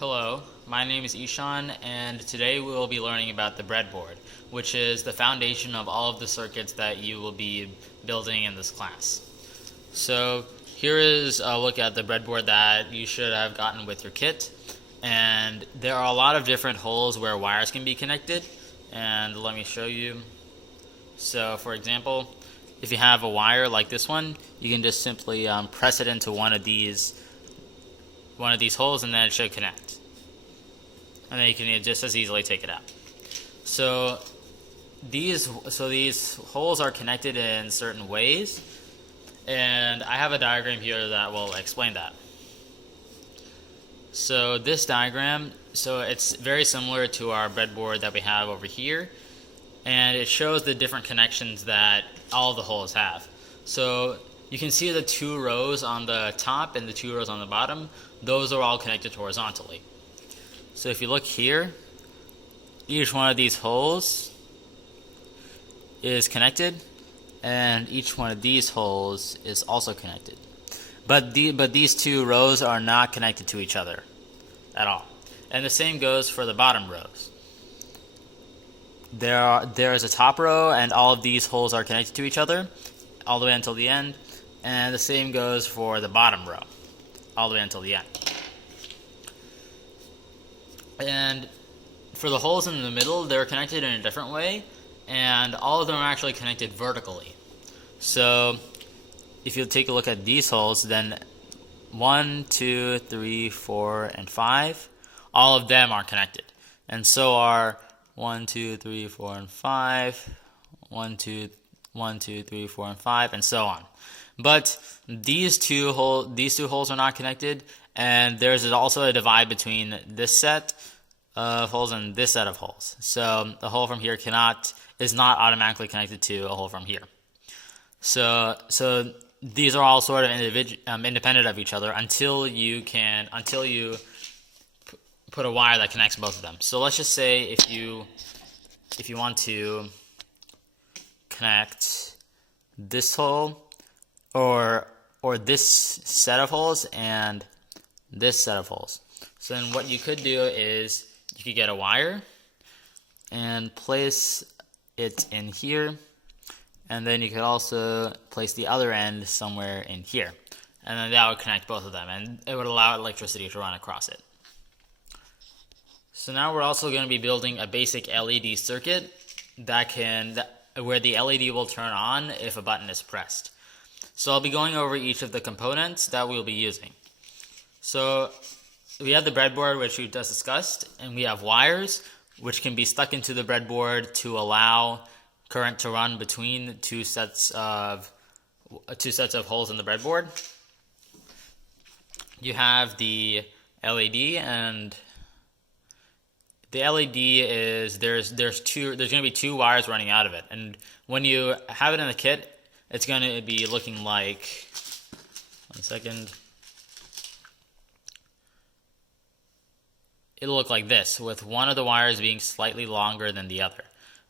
Hello, my name is Ishan, and today we will be learning about the breadboard, which is the foundation of all of the circuits that you will be building in this class. So here is a look at the breadboard that you should have gotten with your kit, and there are a lot of different holes where wires can be connected, and let me show you. So for example, if you have a wire like this one, you can just simply press it into one of these holes, and then it should connect. And then you can just as easily take it out. So these holes are connected in certain ways, and I have a diagram here that will explain that. So this diagram, it's very similar to our breadboard that we have over here, and it shows the different connections that all of the holes have. So you can see the two rows on the top and the two rows on the bottom. Those are all connected horizontally. So if you look here, each one of these holes is connected, and each one of these holes is also connected. But these two rows are not connected to each other at all. And the same goes for the bottom rows. There is a top row, and all of these holes are connected to each other all the way until the end. And the same goes for the bottom row, all the way until the end. And for the holes in the middle, they're connected in a different way, and all of them are actually connected vertically. So if you take a look at these holes, then 1, 2, 3, 4, and 5, all of them are connected. And so are 1, 2, 3, 4, and 5, 1, 2, 3, 4, and 5, and so on. But these two holes are not connected, and there's also a divide between this set of holes and this set of holes. So the hole from here is not automatically connected to a hole from here. So these are all sort of independent of each other until you put a wire that connects both of them. So let's just say if you want to connect this hole or this set of holes and this set of holes. So then what you could do is you could get a wire and place it in here, and then you could also place the other end somewhere in here, and then that would connect both of them, and it would allow electricity to run across it. So now we're also going to be building a basic LED circuit where the LED will turn on if a button is pressed. So I'll be going over each of the components that we'll be using. So we have the breadboard, which we just discussed, and we have wires, which can be stuck into the breadboard to allow current to run between two sets of holes in the breadboard. You have the LED, and the LED is there's going to be two wires running out of it, and when you have it in the kit, it's going to be looking like, one second, it'll look like this, with one of the wires being slightly longer than the other.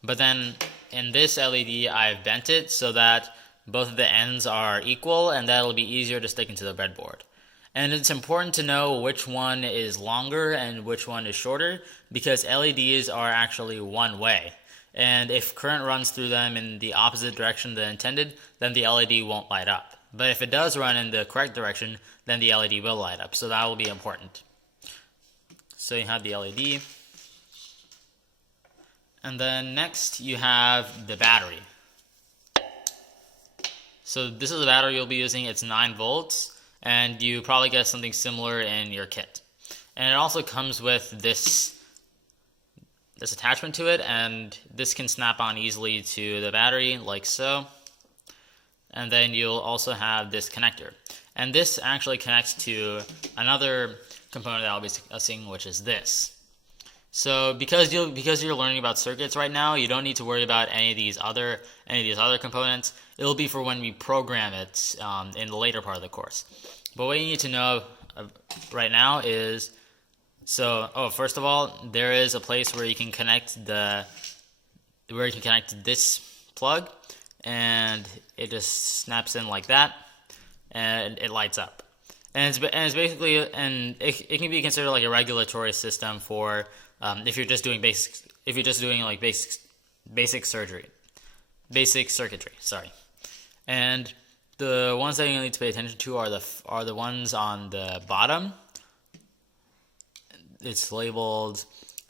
But then in this LED, I've bent it so that both of the ends are equal, and that'll be easier to stick into the breadboard. And it's important to know which one is longer and which one is shorter, because LEDs are actually one way. And if current runs through them in the opposite direction than intended, then the LED won't light up. But if it does run in the correct direction, then the LED will light up. So that will be important. So you have the LED. And then next you have the battery. So this is the battery you'll be using. It's 9 volts, and you probably get something similar in your kit. And it also comes with this attachment to it, and this can snap on easily to the battery like so. And then you'll also have this connector. And this actually connects to another component that I'll be discussing, which is this. So because you're learning about circuits right now, you don't need to worry about any of these other components. It'll be for when we program it in the later part of the course. But what you need to know right now is, first of all, there is a place where you can connect this plug, and it just snaps in like that, and it lights up. it's basically, and it can be considered like a regulatory system for if you're just doing like basic circuitry. Sorry. And the ones that you need to pay attention to are the ones on the bottom. It's labeled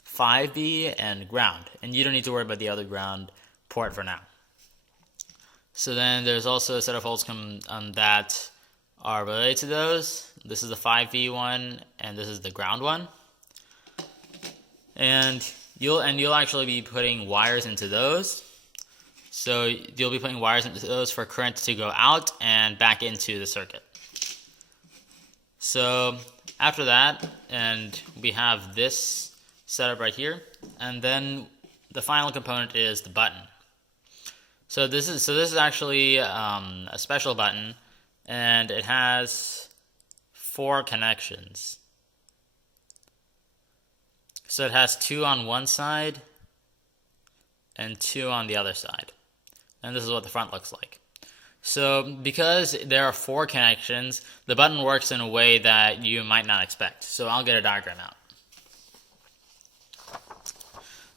5B and ground, and you don't need to worry about the other ground port for now. So then there's also a set of holes that are related to those. This is the 5V one, and this is the ground one. And you'll actually be putting wires into those. So you'll be putting wires into those for current to go out and back into the circuit. So after that, and we have this setup right here, and then the final component is the button. So this is actually a special button, and it has 4 connections. So it has 2 on one side and 2 on the other side. And this is what the front looks like. So because there are 4 connections, the button works in a way that you might not expect. So I'll get a diagram out.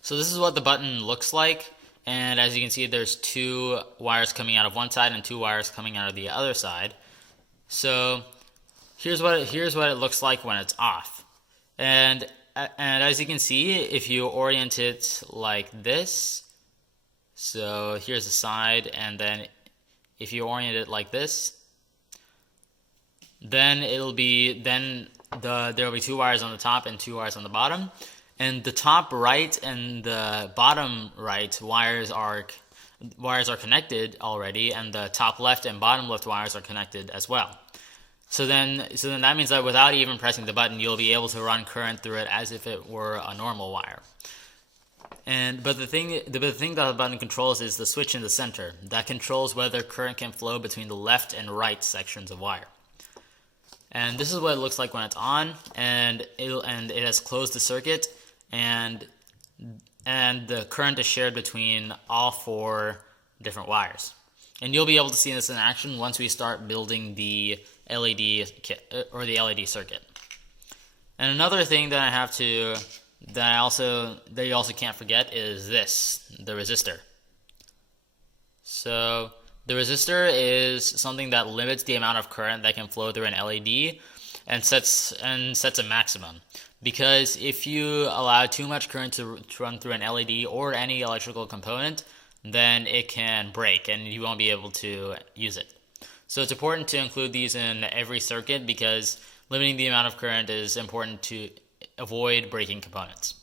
So this is what the button looks like. And as you can see, there's 2 wires coming out of one side and 2 wires coming out of the other side. So here's what it looks like when it's off. And as you can see, if you orient it like this, so here's the side, and then if you orient it like this, then there'll be 2 wires on the top and 2 wires on the bottom. And the top right and the bottom right wires are connected already, and the top left and bottom left wires are connected as well. So then that means that without even pressing the button, you'll be able to run current through it as if it were a normal wire. But the thing that the button controls is the switch in the center that controls whether current can flow between the left and right sections of wire. And this is what it looks like when it's on, and it has closed the circuit, and the current is shared between all 4 different wires. And you'll be able to see this in action once we start building the LED kit or the LED circuit. And another thing that you also can't forget is this, the resistor. So the resistor is something that limits the amount of current that can flow through an LED and sets a maximum. Because if you allow too much current to run through an LED or any electrical component, then it can break and you won't be able to use it. So it's important to include these in every circuit because limiting the amount of current is important to avoid breaking components.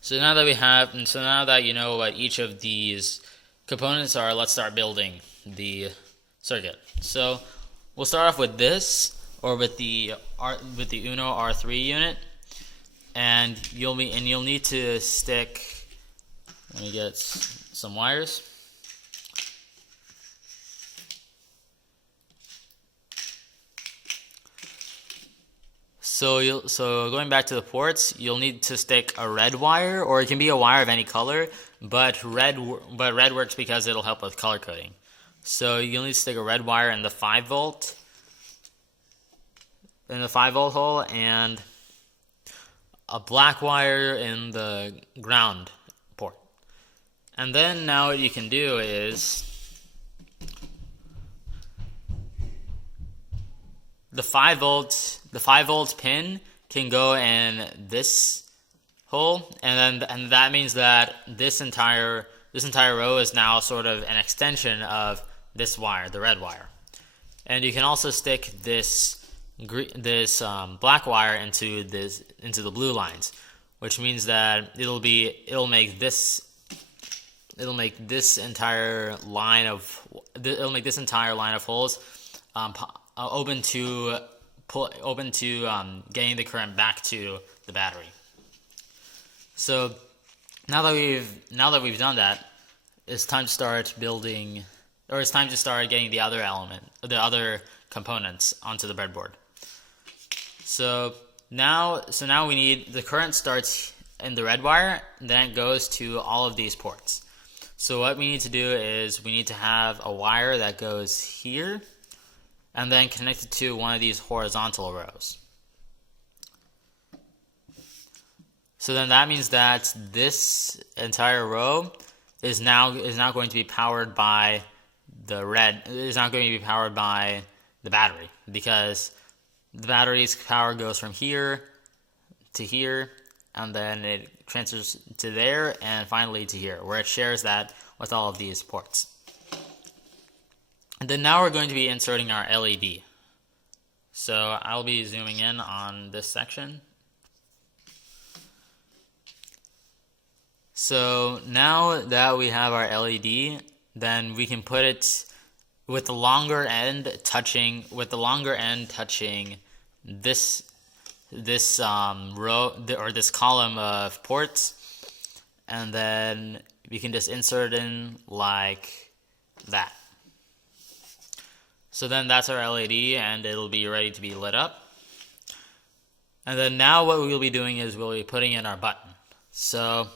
So now that you know what each of these components are, let's start building the circuit. So we'll start off with this, or with the Uno R3 unit, and you'll need to stick. Let me get some wires. So going back to the ports, you'll need to stick a red wire, or it can be a wire of any color, but red works because it'll help with color coding. So you'll need to stick a red wire in the 5-volt hole, and a black wire in the ground port. And then now what you can do is the 5-volt pin can go in this hole, and that means that this entire row is now sort of an extension of this wire, the red wire. And you can also stick this black wire into the blue lines, which means that it'll make this entire line of holes open to getting the current back to the battery. So now that we've done that, it's time to start building, or it's time to start getting the other components onto the breadboard. So now we need, the current starts in the red wire, then it goes to all of these ports. So what we need to do is we need to have a wire that goes here, and then connect it to one of these horizontal rows. So then that means that this entire row is now going to be powered by the battery, because the battery's power goes from here to here, and then it transfers to there, and finally to here, where it shares that with all of these ports. And then now we're going to be inserting our LED. So I'll be zooming in on this section. So now that we have our LED, then we can put it with the longer end touching this row or this column of ports, and then we can just insert in like that. So then that's our LED, and it'll be ready to be lit up. And then now what we'll be doing is we'll be putting in our button. So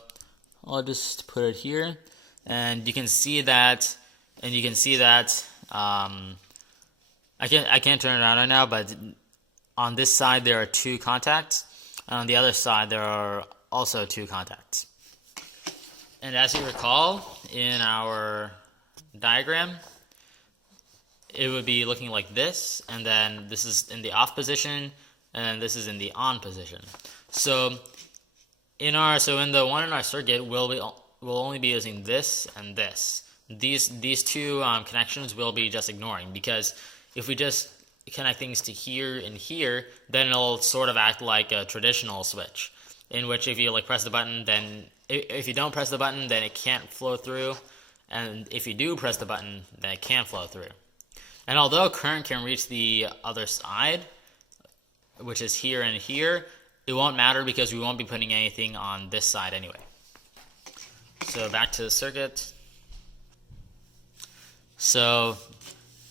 I'll just put it here, and you can see that. I can't turn it on right now, but on this side there are 2 contacts, and on the other side there are also 2 contacts. And as you recall, in our diagram, it would be looking like this, and then this is in the off position, and this is in the on position. So in the one in our circuit, we'll only be using this and this. These 2 connections we'll be just ignoring, because if we just connect things to here and here, then it'll sort of act like a traditional switch, in which if you press the button, then if you don't press the button, then it can't flow through, and if you do press the button, then it can flow through. And although current can reach the other side, which is here and here, it won't matter because we won't be putting anything on this side anyway. So back to the circuit. So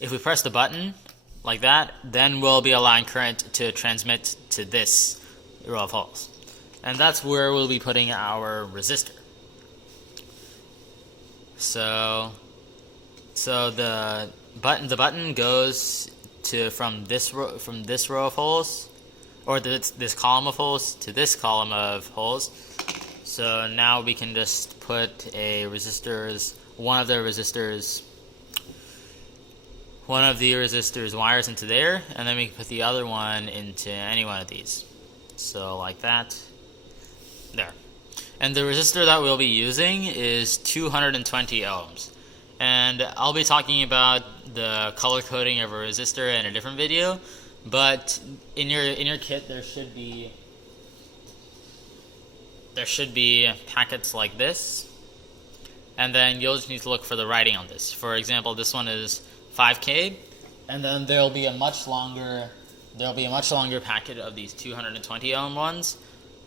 if we press the button like that, then we'll be allowing current to transmit to this row of holes. And that's where we'll be putting our resistor. So the button goes from this row of holes, or this column of holes, to this column of holes. So now we can just put one of the resistors wires into there, and then we can put the other one into any one of these. So like that, there. And the resistor that we'll be using is 220 ohms. And I'll be talking about the color coding of a resistor in a different video, but in your kit there should be packets like this, and then you'll just need to look for the writing on this. For example, this one is 5K, and then there'll be a much longer packet of these 220 ohm ones,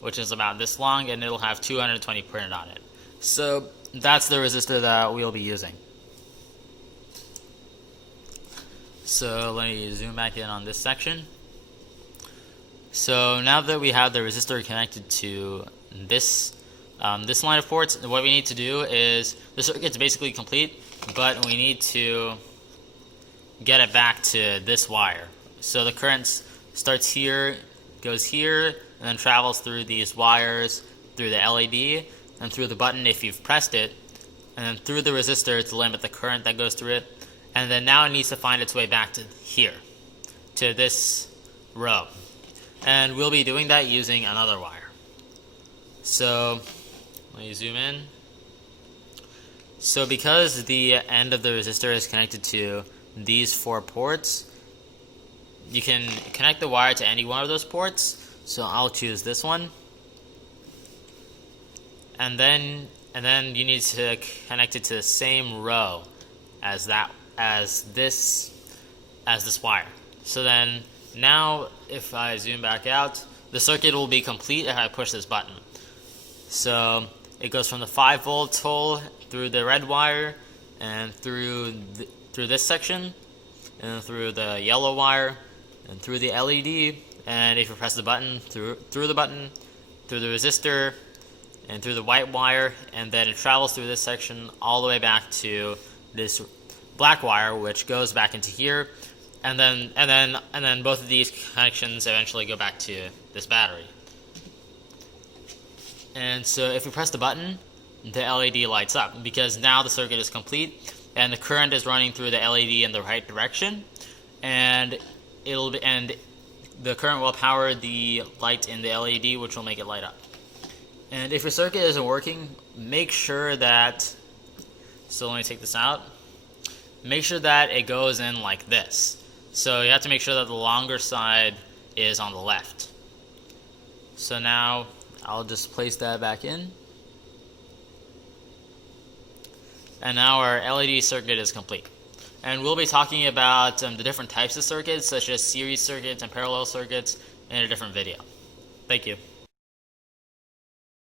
which is about this long, and it'll have 220 printed on it. So that's the resistor that we'll be using. So let me zoom back in on this section. So now that we have the resistor connected to this line of ports, what we need to do is, the circuit's basically complete, but we need to get it back to this wire. So the current starts here, goes here, and then travels through these wires, through the LED, and through the button if you've pressed it, and then through the resistor to limit the current that goes through it. And then now it needs to find its way back to here, to this row. And we'll be doing that using another wire. So let me zoom in. So because the end of the resistor is connected to these 4 ports, you can connect the wire to any one of those ports. So I'll choose this one. And then you need to connect it to the same row as this wire. So then now if I zoom back out, the circuit will be complete if I push this button. So it goes from the 5 volt hole through the red wire, and through this section, and through the yellow wire, and through the LED, and if you press the button, through the button, through the resistor, and through the white wire, and then it travels through this section all the way back to this black wire, which goes back into here, and then both of these connections eventually go back to this battery. And so if we press the button, the LED lights up because now the circuit is complete and the current is running through the LED in the right direction, and the current will power the light in the LED, which will make it light up. And if your circuit isn't working, make sure that, so let me take this out, make sure that it goes in like this. So you have to make sure that the longer side is on the left. So now I'll just place that back in. And now our LED circuit is complete. And we'll be talking about the different types of circuits, such as series circuits and parallel circuits, in a different video. Thank you.